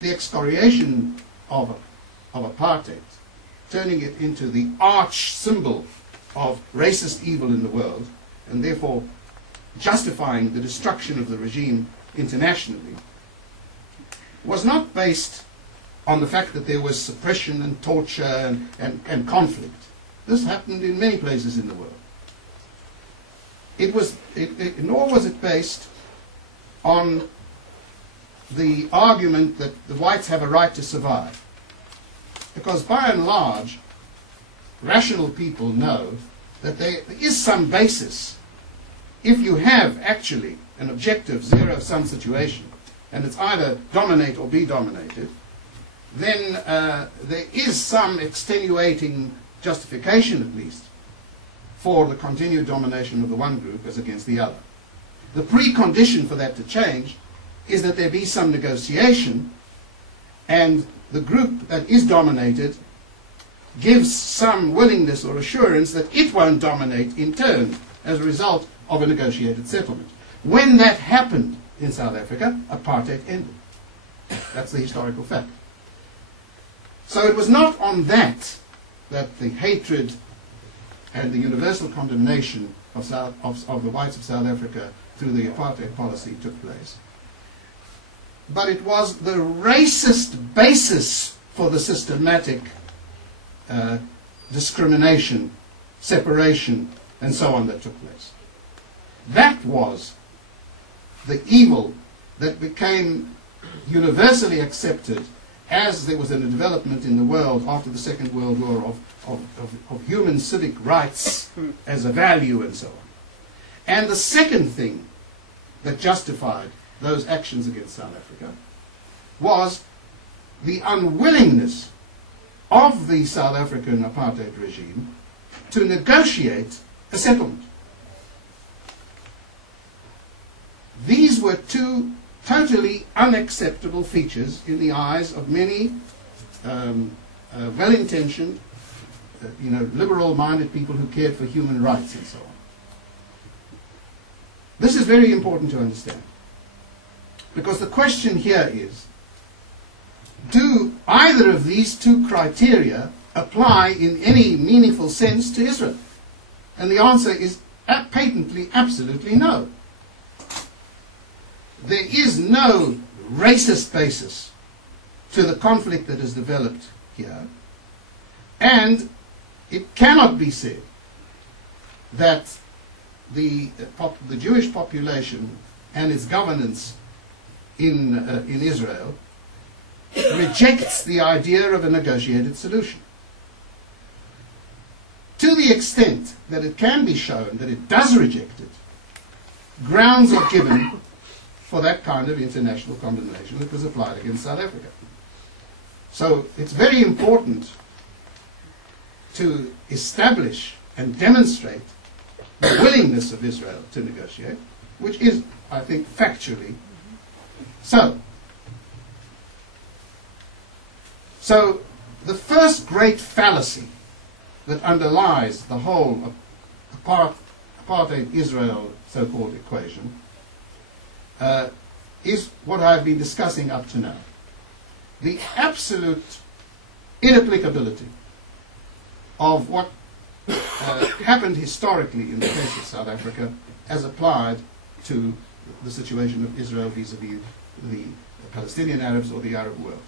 The excoriation of apartheid, turning it into the arch symbol of racist evil in the world, and therefore justifying the destruction of the regime internationally, was not based on the fact that there was suppression and torture and conflict. This happened in many places in the world. Nor was it based on the argument that the whites have a right to survive. Because by and large, rational people know that there is some basis. If you have actually an objective zero-sum situation, and it's either dominate or be dominated, then there is some extenuating justification, at least, for the continued domination of the one group as against the other. The precondition for that to change is that there be some negotiation, and the group that is dominated gives some willingness or assurance that it won't dominate in turn as a result of a negotiated settlement. When that happened in South Africa, apartheid ended. That's the historical fact. So it was not on that the hatred and the universal condemnation of the whites of South Africa through the apartheid policy took place. But it was the racist basis for the systematic discrimination, separation, and so on that took place. That was the evil that became universally accepted as there was a development in the world after the Second World War of human civic rights as a value and so on. And the second thing that justified those actions against South Africa was the unwillingness of the South African apartheid regime to negotiate a settlement. These were two totally unacceptable features in the eyes of many well-intentioned, liberal-minded people who cared for human rights and so on. This is very important to understand, because the question here is, do either of these two criteria apply in any meaningful sense to Israel? And the answer is patently, absolutely no. There is no racist basis to the conflict that has developed here, and it cannot be said that the Jewish population and its governance in Israel rejects the idea of a negotiated solution. To the extent that it can be shown that it does reject it, grounds are given for that kind of international condemnation that was applied against South Africa. So it's very important to establish and demonstrate the willingness of Israel to negotiate, which is, I think, factually so. So the first great fallacy that underlies the whole apartheid Israel so-called equation is what I've been discussing up to now. The absolute inapplicability of what happened historically in the case of South Africa as applied to the situation of Israel vis-à-vis the Palestinian Arabs or the Arab world.